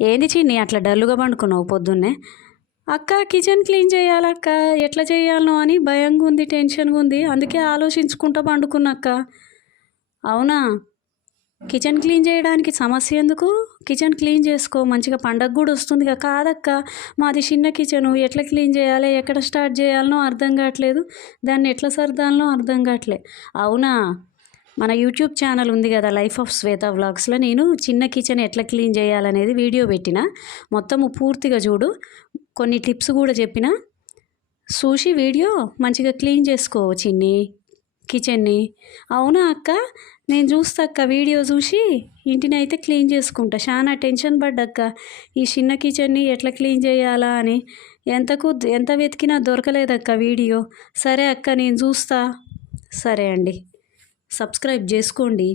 ఏంది చిన్ని అట్లా డల్లుగా పండుకున్నావు పొద్దున్నే? అక్క కిచెన్ క్లీన్ చేయాలక్క, ఎట్లా చేయాలనో అని భయంగా ఉంది, టెన్షన్గా ఉంది, అందుకే ఆలోచించుకుంటా పండుకున్నాక్క. అవునా? కిచెన్ క్లీన్ చేయడానికి సమస్య ఎందుకు? కిచెన్ క్లీన్ చేసుకో, మంచిగా పండగ కూడా వస్తుందిగా. కాదక్క, మాది చిన్న కిచెను, ఎట్లా క్లీన్ చేయాలి, ఎక్కడ స్టార్ట్ చేయాలనో అర్థం కావట్లేదు, దాన్ని ఎట్లా సర్దాలనో అర్థం కావట్లే. అవునా? మన యూట్యూబ్ ఛానల్ ఉంది కదా, లైఫ్ ఆఫ్ శ్వేత వ్లాగ్స్లో నేను చిన్న కిచెన్ ఎట్లా క్లీన్ చేయాలనేది వీడియో పెట్టిన, మొత్తము పూర్తిగా చూడు, కొన్ని టిప్స్ కూడా చెప్పిన, చూసి వీడియో మంచిగా క్లీన్ చేసుకో చిన్ని కిచెన్ని. అవునా అక్క? నేను చూస్తా అక్క, వీడియో చూసి ఇంటిని అయితే క్లీన్ చేసుకుంటా. చాలా టెన్షన్ పడ్డక్క ఈ చిన్న కిచెన్ని ఎట్లా క్లీన్ చేయాలా అని. ఎంత వెతికినా దొరకలేదక్క వీడియో. సరే అక్క, నేను చూస్తా. సరే అండి, సబ్స్క్రైబ్ చేసుకోండి.